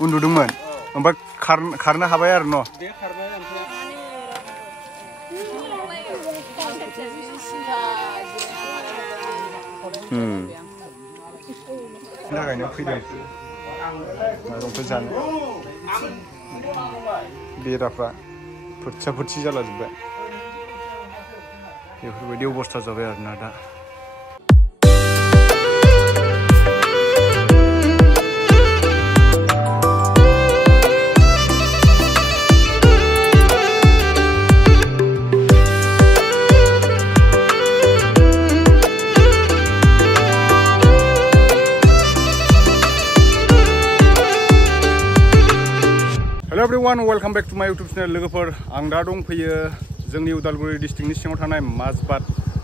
उन्दुदोंमोन ओमफ्राय खारनो हाबाय आरो न' बे खारबाय थाखायनो फैदों माइरंखौ जानो बेराफ्रा फोरथिया फोरथि जाला जोब्बाय बेफोरबायदि अबस्था जाबाय आरोना दा Hello everyone, welcome back to my YouTube channel. लोगोफोर आं दा दंफैयो जोंनि उदालगुरि डिस्ट्रिक्टनि सिङाव थानाय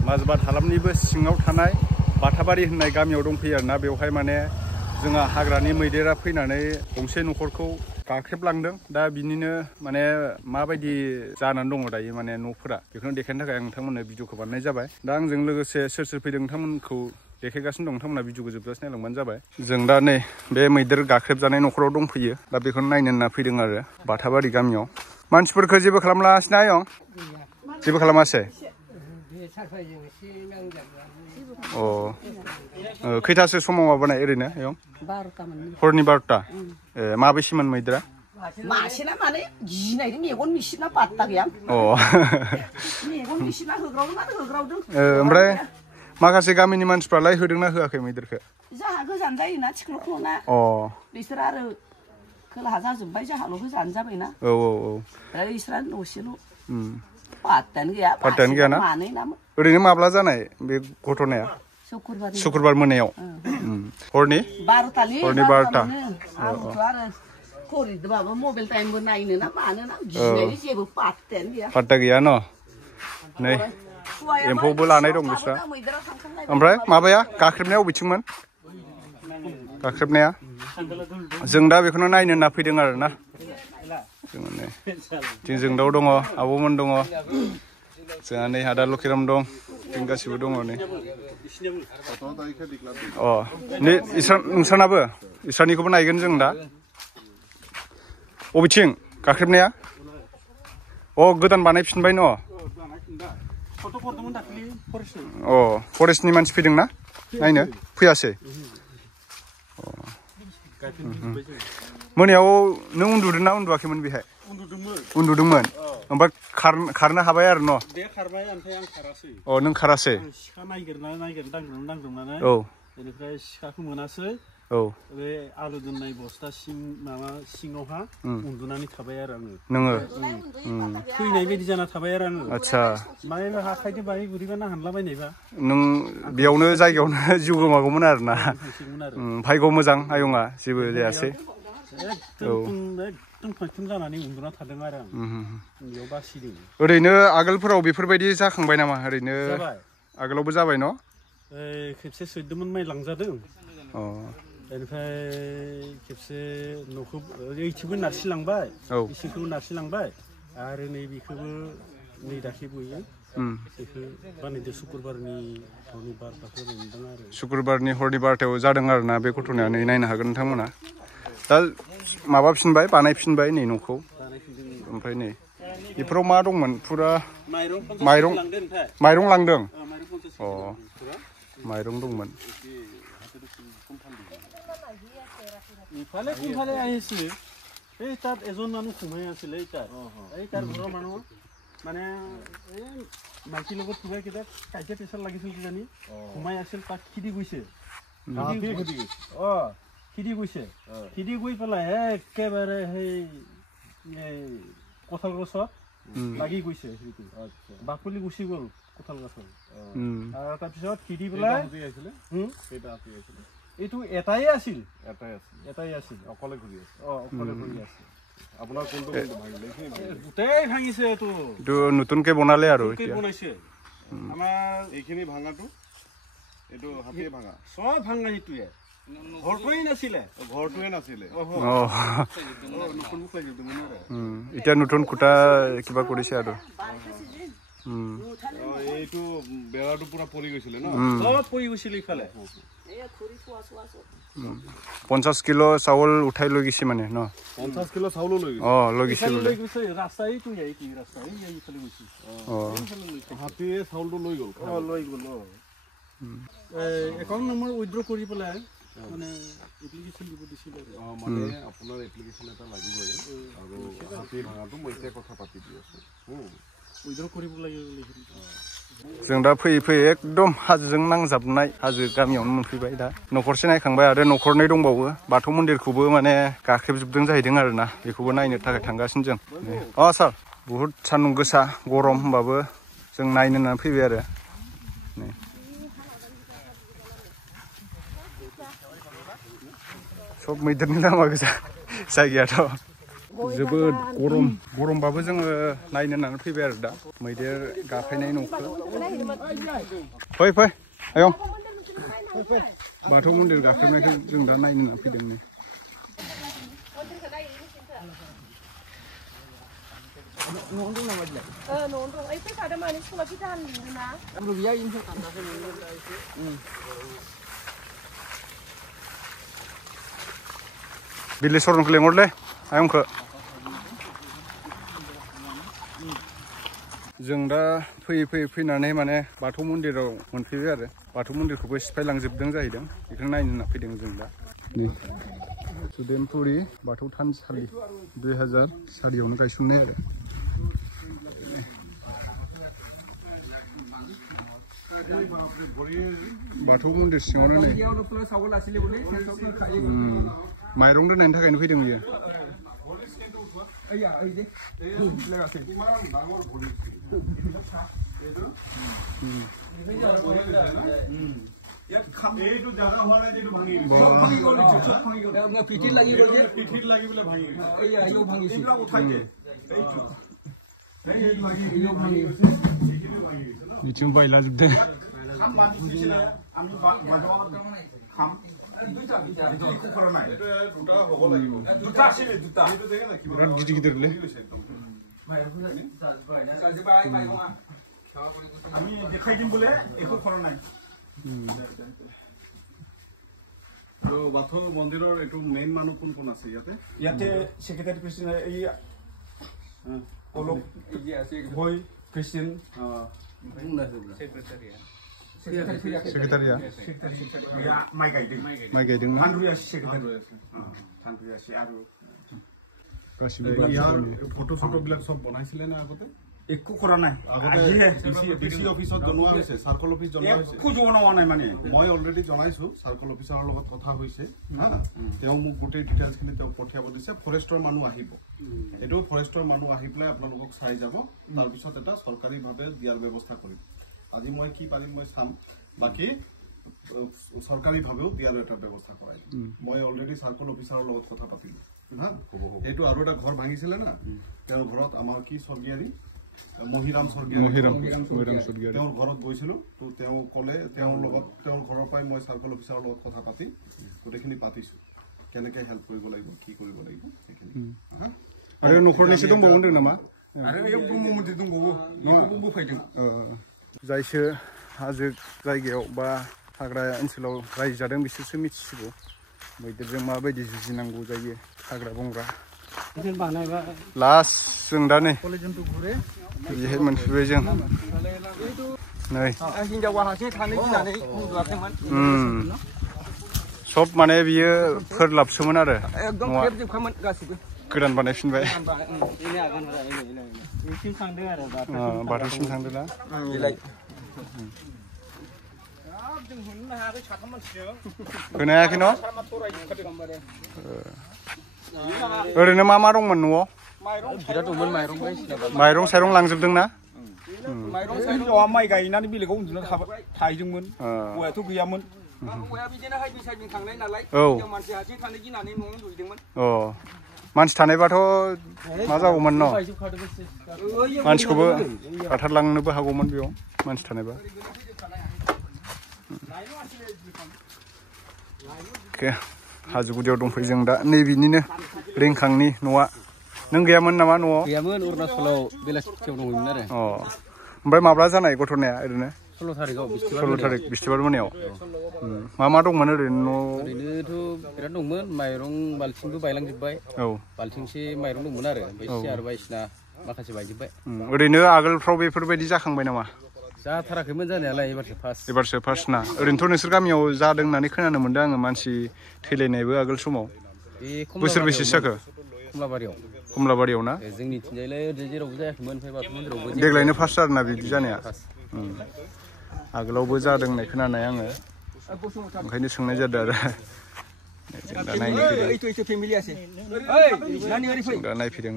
माजबाद हालामनिबो सिङाव थानाय बाथाबारि होननाय गामियाव दंफैयो आरोना बेवहाय माने जोंहा हाग्रानि मैदेरा फैनानै गंसे न'खरखौ गाख्रेबलांदों दा बिनिनो माने माबायदि जानानै दङ दायो माने न'फोरा बेखौनो देखायनो थाखाय आं नोंथांमोननो भिडिअखौ बानायनाय जाबाय दा आंजों लोगोसे सोर सोर फैदों नोंथांमोनखौ देखायगासिनो दं नोंथांमोना भिडिअखौ जोबजासिम नायलांबानो जाबाय जों दा नै बे मैदेर गाख्रेबजानाय न'खराव दंफैयो दा बेखौनो नायनो होनना फैदों आरो बाथाबारि गामियाव मानसिफोरखौ जेबो खालामलासिनो आयं जेबो खालामासै अ खैथासो समाव माबानाय ओरैनो आयं हरनि 12ता ए माबेसेमोन मैदेरा मासेना माने गिनायजों मेगन मिसिना पात्ता गैया अ मेगन मिसिना होग्रावदों ओमफ्राय माखासे गामिनि मानसिफ्रालाय होदोंना होआखै मैदेरखौ जाहा गोजान जायोना थिख्ल'ख्ल'ना अ बिसोर आरो खोलाहा जाजोब्बाय जाहाल' गोजान जाबायना औ बिसोरा न'सेल' पात्तायानो गैया ना ओरैनो माब्ला जानाय बे घटनाया शुक्रबार मोनायाव हरनि 12ता माबा मबाइल टाइमबो नायनो ना मानो ना गिनायनि जेबो पात्तायानो गैया पात्ता गैया न' नै एम्फौबो लानाय दं बिस्रा ओमफ्राय माबाया गाख्रेबनाया बबेथिंमोन गाख्रेबनाया जों दा बेखौनो नायनो होनना फैदों आरो ना जों दाउ दङ आब'मोन दङ जोंहा नै आदा लखिराम दं जों गासिबो दङ नै अ नै नोंस्रानाबो इसोरनिखौबो नायगोन जों दा बबेथिं गाख्रेबनाया अ गोदान बानायफिनबाय न' अ फरेस्टनि मानसि फैदों ना नायनो फैयासै मोनायाव नों उन्दुदोंना उन्दुआखैमोन बेहाय उन्दुदोंमोन ओमफ्राय खारनो हाबाय आरो न' बे खारबाय ओमफ्राय आं खारासै अ नों खारासै सिखा नागिरनानै औ बेनिफ्राय सिखाखौ मोनासै औ बे आलु दोननाय बस्ता माबा सिङावहा उन्दुनानै थाबाय आरो आङो नोङो फैनाय बायदि जाना थाबाय आरो आङो आच्छा माने हाखायदो बाहाय गुरैबाना हानलाबायनायबा नों बेयावनो जायगायावनो जिउ गोमागौमोन आरो ना भाग्य मोजां आयंआ जेबो जायासै एकदम फांसन जानानै उन्दुना थादों आरो आं बेयाव बासिदों ओरैनो आगोलफोराव बेफोरबायदि जाखांबाय नामा ओरैनो आगोलावबो जाबाय न' खेबसे सैदोंमोन माइ लांजादों अ बेनिफ्राय खेबसे न'खौ ओइथिंबो नारसिलांबाय इसिंखौबो नारसिलांबाय आरो नैबेखौबो नै दाख्लै बयो बेखौ बानायदो शुक्रबारनि हरनि 12ताखौ मोनदों आरो शुक्रबारनि हरनि 12तायाव जादों आरो ना बे घटनाया नै नायनो हागोन नोंथांमोना दा माबाफिनबाय बानायफिनबाय नै न'खौ ओमफ्राय नै बेफोराव मा दंमोन फुरा माइरं लांदों अ माइरं दंमोन ইফালে কোনফালে আহিছিল এই তাত এজন মানুহ সোমাই আছিল এই তাৰ ঘৰৰ মানুহ মানে এই মাইকীৰ লগত কিবা কিবা কাজিয়া পেচাল লাগিছিল কিজানি সোমাই আছিল তাক খিদি গৈছে খিদি গৈ পেলাই একেবাৰে সেই কঁঠাল গছত লাগি গৈছে সেইটো বাকলি গুচি গ'ল কঁঠাল গছৰ আৰু তাৰপিছত খিদি পেলাই এইটো এটাই আছিল অকলে ঘূৰি আছে আপোনাৰ কোনটো গোটেই ভাঙিছে এইটো নতুনকে বনালে আৰু বনাইছে আমাৰ এইখিনি ভাঙাটো এইটো হাতীয়ে ভাঙা সব ভাঙা এইটোৱে ঘৰটোৱে নাছিলে এতিয়া নতুন খুঁটা কিবা কৰিছে আৰু এইটো বেৰাটো পুৰা পৰি গৈছিলে ন সব পৰি গৈছিল ইফালে 50 কিলো চাউল উঠাই লৈ গৈছে মানে ন 50 কিলো চাউল লৈ গৈছে লৈ গৈছে ৰাস্তাই তো এই কি ৰাস্তা এই ফালে গৈছে হাতীয়ে চাউলটো লৈ গ'ল একাউণ্ট নম্বৰ উইথড্ৰ কৰি পেলাই মানে এপ্লিকেশ্যন দিব দিছিল মানে আপোনাৰ এপ্লিকেশ্যন এটা লাগিবই আৰু হাতী ভাঙাটো মই এতিয়া কথা পাতি দি আছো উইথড্ৰ কৰিব লাগিব जों दा फैयै फैयै एकदम हाजोजों नांजाबनाय हाजो गामियावनो मोनफैबाय दा न'खरसे नायखांबाय आरो न'खरनै दंबावो बाथौ मन्दिरखौबो माने गाख्रेबजोबदों जाहैदों आरोना बेखौबो नायनो थाखाय थांगासिनो जों सार बुहुत सान्दुं गोसा गरम होमबाबो जों नायनो होननानै फैबाय आरो सब मैदेरनि लामा गोजा जायगायाथ' जोबोद गरमबाबो जोङो नायनो होननानै फैबाय आरो दा मैदेर गाफायनाय न'खौ फै आयं बाथौ मन्दिर गाख्रेबनायखौ जों दा नायनो होननानै फैदों नै बिलेसरनखौ लेंहरलै आयंखौ जों दा फैनानै माने बाथौ मन्दिराव मोनफैबाय आरो बाथौ मन्दिरखौबो सिफायलांजोबदों जाहैदों बेखौनो नायनो होनना फैदों जों दा सुदेमपुरि बाथौ थानसालि 2004आवनो गायसननाय आरो बाथौ मन्दिर सिङावनो नै माइरं दोननायनि थाखायनो फैदों बियो बिथिं बायलाजोबदों बिराद गिदिर गिदिरलै আমি দেখাই দিম বলে একো কৰা নাই আৰু বাথৌ মন্দিৰৰ এইটো মেইন মানুহ কোন আছে ইয়াতে সেক্ৰেটাৰী প্ৰেচিডেণ্ট এই অলপ হয় প্ৰেচিডেণ্ট सेक्रेटारिया माइ गायदों थानरुयासि सेक्रेटारि थानरुयासि आरो गासिबो यार फटो फटो বিলাক সব বনাইছিলে না আগতে একো কৰা নাই আগতে ডিসি অফিসত জনোৱা হৈছে সার্কল অফিস জনোৱা হৈছে একো জনোৱা নাই মানে মই অলৰেডি জনাইছো সার্কল অফিসাৰৰ লগত কথা হৈছে তেও মোক গোটেই ডিটেইলছ খিনি তেও পঠিয়াব দিছে ফৰেষ্টৰ মানুহ আহিব এটো ফৰেষ্টৰ মানুহ আহি পেলাই আপোনালোকক চাই যাব তাৰ পিছত এটা সৰকাৰি ভাবে দিয়াৰ ব্যৱস্থা কৰিম আজি মই কি পাৰিম মই চাম বাকি সরকারি ভাবেও দিয়াৰ এটা ব্যৱস্থা কৰাই মই অলৰেডি সার্কল অফিসাৰৰ লগত কথা পাতিলো এইটো আৰু এটা ঘৰ ভাঙিছিলে না তেওঁৰ ঘৰত আমাৰ কি স্বৰ্গীয়াৰী মহিৰাম স্বৰ্গীয়াৰী তেওঁৰ ঘৰত গৈছিলো তো তেওঁ কলে তেওঁৰ লগত তেওঁৰ ঘৰৰ পৰাই মই সার্কল অফিসাৰৰ লগত কথা পাতি গোটেইখিনি পাতিছো কেনেকৈ হেল্প কৰিব লাগিব কি কৰিব লাগিব সেইখিনি আৰু নখৰনিছে দংবাवो होनदों नामा आरो बेयाव ब्रह्म मन्दिर दंबावो बेखौबो बोफायदों जायसो हाजो जायगायाव बा हाग्रा ओनसोलाव रायजो जादों बिसोरसो मिथिसिगौ मैदेरजों माबायदि जुजिनांगौ जायो हाग्रा बंग्रा लास्ट जों दा नै बेहाय मोनफैबाय जों नै सब माने बियो फोरलाबसोमोन आरो गोदान बानायफिनबाय बाथौसिम थांदों ना होनो हायाखै न ओरैनो मा मा दंमोन न'आव माइरं साइरं लांजोबदों ना माइ गायनानै बेलेगाव उन्दुना थाहैदोंमोन औवायाथ' गैयामोन मानसि थानायबाथ' मा जागौमोन न मानसिखौबो गाथारलांनोबो हागौमोन बेयाव मानसि थानायबा हाजो गुदियाव दंफैयो जों दा नैबेनिनो रिंखांनि न'आ नों गैयामोन नामा न'आव गैयामोन अरुणाचलाव बेलासियाव दंमोन आरो ओमफ्राय माब्ला जानाय घटनाया ओरैनो 16 थारिखआव 16 थारिख बिस्थिबार मोनायाव मा दंमोन ओरैनो ओरैनोथ' बिराद दंमोन माइरं बाल्थिंबो बायलांजोब्बाय बाल्थिंसे माइरं दंमोन आरो ओमफ्राय सियार बायदिसिना माखासे बायजोब्बाय ओरैनो आगोलफ्राव बेफोरबायदि जाखांबाय नामा जाथाराखैमोन जानायालाय एबारसो फार्स्ट ना ओरैनोथ' नोंसोर गामियाव जादों होननानै खोनानो मोनदों आङो मानसि थैलायनायबो आगोल समाव बोसोरबेसे जाखो कमलाबारियाव ना जोंनिथिंजायलाय जेरावबो जायाखैमोन ओमफ्राय बाथौ मन्दिरावबो देग्लायनो फार्स्ट आरोना बिदि जानाया आगोलावबो जादों होननाय खोनानाय आङो ओंखायनो सोंनाय जादों आरो दा नायफैदों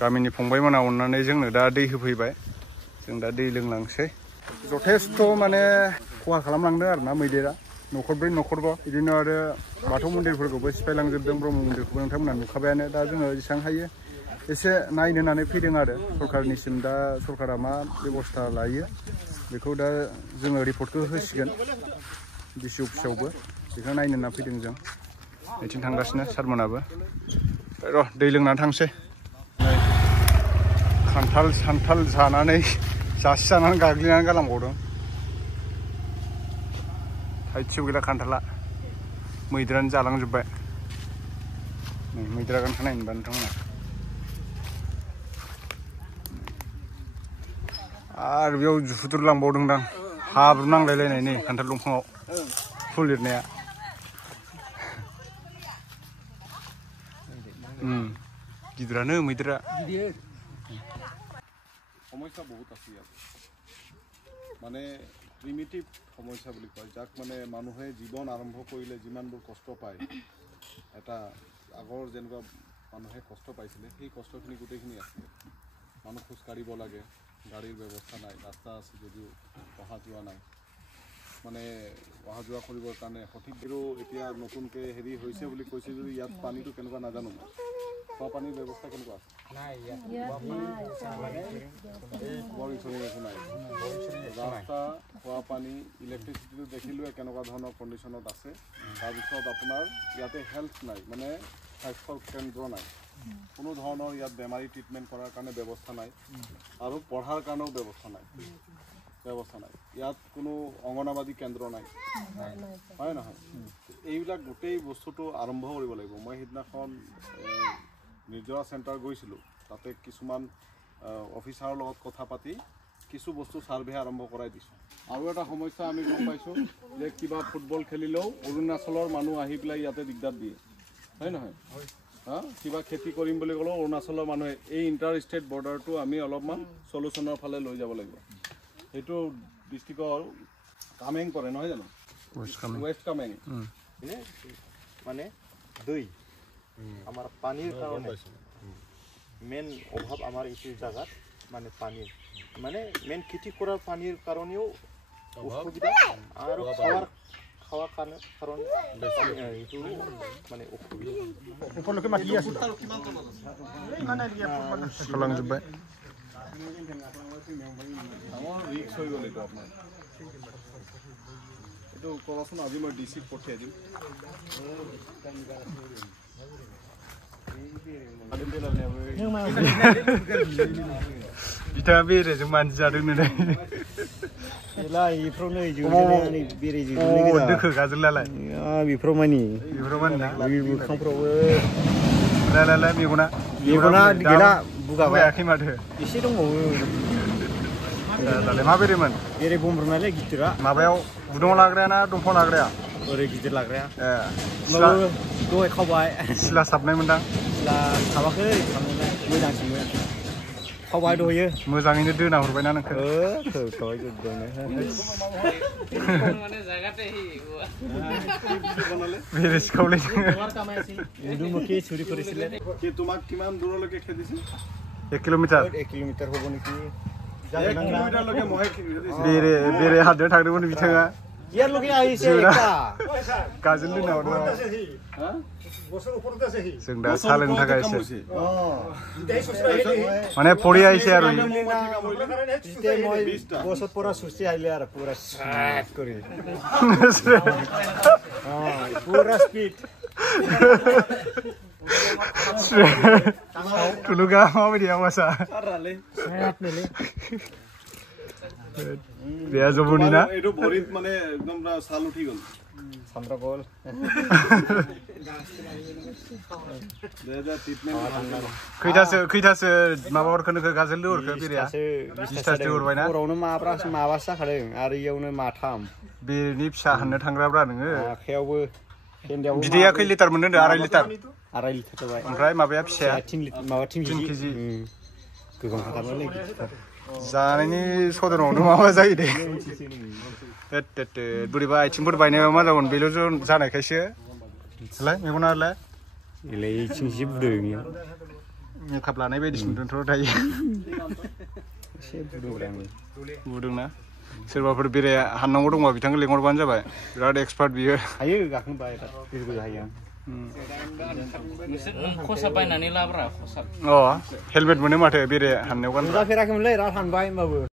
गामिनि फंबायमोना अननानै जोंनो दा दै होफैबाय जों दा दै लोंलांसै जथेस्थ' माने खहा खालामलांदों आरोना मैदेरा न'खरब्रै न'खरबा बिदिनो आरो बाथौ मन्दिरफोरखौबो सिफायलांजोबदों ब्रह्म मन्दिरखौबो नोंथांमोना नुखाबायानो दा जोङो जेसेबां हायो एसे नायनो होननानै फैदों आरो सरकारनिसिम दा सरकारा मा बेबस्था लायो बेखौ दा जोङो रिपर्टखौ होसिगोन डिसि अफिसावबो बेखौ नायनो होनना फैदों जों बिथिं थांगासिनो सारमोनाबो र' दै लोंनानै थांसै खान्थाल जानानै जासि जानानै गाग्लिनानै गालांबावदों थाइसेबो गैला खान्थाला मैदेरानो जालांजोब्बाय मैदेरा गानखानाय होनबा नोंथांमोना आरो बेयाव जुफुदुरलांबावदोंदां हाब्रु नांलायलायनाय नै खान्थाल दंफाङाव फुल लिरनाया गिदिरानो मैदेरा সমস্যা বহুত আছে ইয়াত মানে প্ৰিমিটিভ সমস্যা বুলি কয় যাক মানে মানুহে জীৱন আৰম্ভ কৰিলে যিমানবোৰ কষ্ট পায় এটা আগৰ যেনেকুৱা মানুহে কষ্ট পাইছিলে সেই কষ্টখিনি গোটেইখিনি আছে মানুহ খোজ কাঢ়িব লাগে গাড়ীৰ ব্যৱস্থা নাই ৰাস্তা আছে যদিও অহা যোৱা নাই মানে অহা যোৱা কৰিবৰ কাৰণে সঠিক আৰু এতিয়া নতুনকৈ হেৰি হৈছে বুলি কৈছে যদি ইয়াত পানীটো কেনেকুৱা নাজানো খোৱা পানীৰ ব্যৱস্থা কেনেকুৱা আছে ৰাস্তা খোৱা পানী ইলেক্ট্ৰিচিটিটো দেখিলোৱে কেনেকুৱা ধৰণৰ কণ্ডিশ্যনত আছে তাৰপিছত আপোনাৰ ইয়াতে হেল্থ নাই মানে স্বাস্থ্য কেন্দ্ৰ নাই কোনো ধৰণৰ ইয়াত বেমাৰী ট্ৰিটমেণ্ট কৰাৰ কাৰণে ব্যৱস্থা নাই আৰু পঢ়াৰ কাৰণেও ব্যৱস্থা নাই ইয়াত কোনো অংগনবাদী কেন্দ্ৰ নাই হয় নহয় এইবিলাক গোটেই বস্তুটো আৰম্ভ কৰিব লাগিব মই সিদিনাখন নিজৰা চেণ্টাৰ গৈছিলোঁ তাতে কিছুমান অফিচাৰৰ লগত কথা পাতি কিছু বস্তু সাৰ্ভে আৰম্ভ কৰাই দিছোঁ আৰু এটা সমস্যা আমি গম পাইছোঁ যে কিবা ফুটবল খেলিলেও অৰুণাচলৰ মানুহ আহি পেলাই ইয়াতে দিগদাৰ দিয়ে হয় নহয় কিবা খেতি কৰিম বুলি ক'লেও অৰুণাচলৰ মানুহে এই ইণ্টাৰ ষ্টেট বৰ্ডাৰটো আমি অলপমান সলিউশ্যনৰ ফালে লৈ যাব লাগিব এইটো ডিষ্ট্ৰিক্টৰ কামেং পৰে নহয় জানো ৱেষ্ট কামেং মানে দৈ আমাৰ পানীৰ কাৰণে মেইন অভাৱ আমাৰ এইটো জায়গাত মানে পানীৰ মানে মেইন খেতি কৰাৰ পানীৰ কাৰণেও অসুবিধা আৰু খাওয়ার কারণে এইটো মানে অসুবিধা ওপৰলৈকে মাতি আছে চলাংজুবাই আমার রিক্স হৈ গ'ল এইটো আপোনাৰ এইটো ক'বচোন আজি মই ডিচিক পঠিয়াই দিম बिथाङा बेरेजों मानसि जादोंनो दे बेफ्राव नै जोंनि बेरेजों दोखो गाजोलालाय बेफ्राव मानि ना मोखांफ्रावबो लालाय मेगना गैला बुगाबायाखै माथो एसे दंबावो दालाय मा बेरेमोन बेरे बमब्र नालाय गिदिरा माबायाव गुदुङाव लाग्राया ना दंफाङाव लाग्राया ओरै गिदिर लाग्राया दहाय खावबाय सिला साबनाय मोनदां सिला साबाखै मोजांसिनमोन खावबाय दहयो मोजाङैनो दोना हरबायना नोंखौ बेरे सिखावलै তোমাক কিমান দূৰলৈকে খেদিছিল 1 কিলোমিটাৰ হ'ব নেকি 1 কিলোমিটাৰলৈকে মই बेरे हादों थांदोंमोन बिथाङा यार लोग आइसे एकटा गाजोल दोना हरदों जों दा सा लोंनो थाखाय एसे माने फरिया एसे आरो बसत पूरा सुस्ती आइले आरो पूरा स्पिड करी पूरा स्पिड थुलुगा माबायदि आवासा बेया जबुनि ना এইটো ভৰিত মানে একদম ছাল উঠি গ'ল চন্দ্ৰকল खैथासो माबाफोरखौनो गाजोलदो हरखो बेरेया 20थासो हरबायना हरावनो माबासो जाखादों आरो इयावनो माथाम बेनि फिसा हाननो थांग्राब्रा नोङो आखायावबो फेन्दायावबो बिदैया खै लिटार मोनदों होनदो 2.5 लिटार 2.5 लिटार जाबाय ओमफ्राय माबाया फिसाया 3 केजि गोबां खालामोलै जानायनि सदनावनो माबा जायो दे बोरैबा आथिंफोर बायनायाव मा जागोन बेल' जानायखायसो लाय मेगनालाय इलाय आथिंसि बुदों मेकआप लानाय बायदिसो नुदोंथ' दायो एसे बुदोंब्रा बुदोंना सोरबाफोर बेराया हाननांगौ दंबा बिथांखौ लेंहरबानो जाबाय बिराद एक्सपार्ट बियो हायो गाखोनोबा बिरबो हायो खसा बायनानै लाब्रा खसा हेलमेट मोनो माथो बेरे हाननायाव गानग्रा जाफेराखैमोनलै रा हानबाय होमबाबो